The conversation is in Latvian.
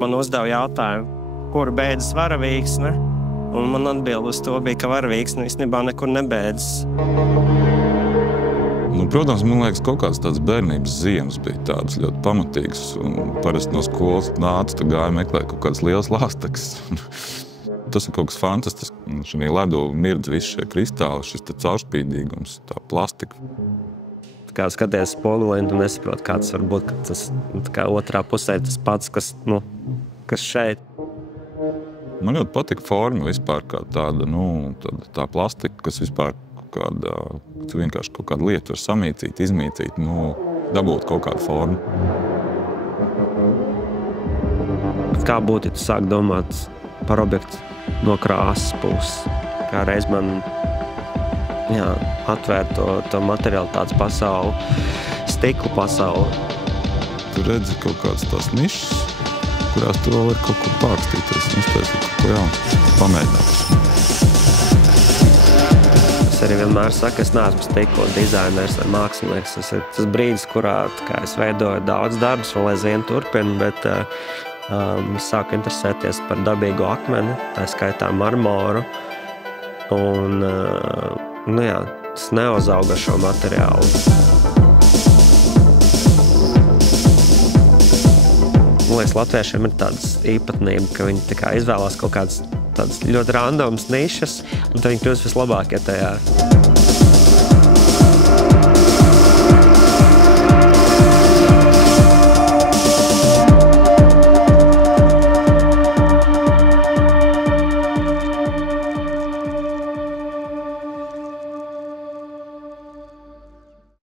Man uzdeva jautājumu, kur beidzas varavīksne, un man atbild uz to bija, ka varavīksne īstenībā nekur nebeidzas. Protams, man liekas, kaut kāds tāds bērnības ziemas bija tāds ļoti pamatīgs. Parasti no skolas nāca, tu gāja meklēt kaut kādas lielas lāstekas. Tas ir kaut kas fantastisks. Šajā ledu mirdz visi šie kristāli, šis caurspīdīgums, tā plastika. Kā skaties spogulī, tu nesaproti, kāds var būt, ka tas kā otrā pusē tas pats, kas šeit. Man ļoti patika forma vispār kā tāda, tā plastika, kas vispār tu vienkārši kaut kādu lietu var samīcīt, izmīcīt, dabūt kaut kādu formu. Kā būtu, ja tu sāk domāt par objektu no krāsas puses? Kā reiz man atvēr to materialitātes pasauli, stikla pasauli. Tu redzi kaut kādas tās nišas, kurās tu vēl var kaut ko pārkstīties, uztaisīt kaut ko jaunu, pamēģināt. Es arī vienmēr saku, es neesmu stikla dizainers vai mākslinieks. Tas ir tas brīdis, kurā es veidoju daudz darbus, vēl aizvien turpinu, bet es sāku interesēties par dabīgo akmeni, tā skaitā marmoru. Un, tas neuzauga šo materiālu. Man liekas, latviešiem ir tādas īpatnība, ka viņi tā kā izvēlās kaut kādas tādas ļoti randomas nišas, un tad viņi kļūst vislabākie tajā.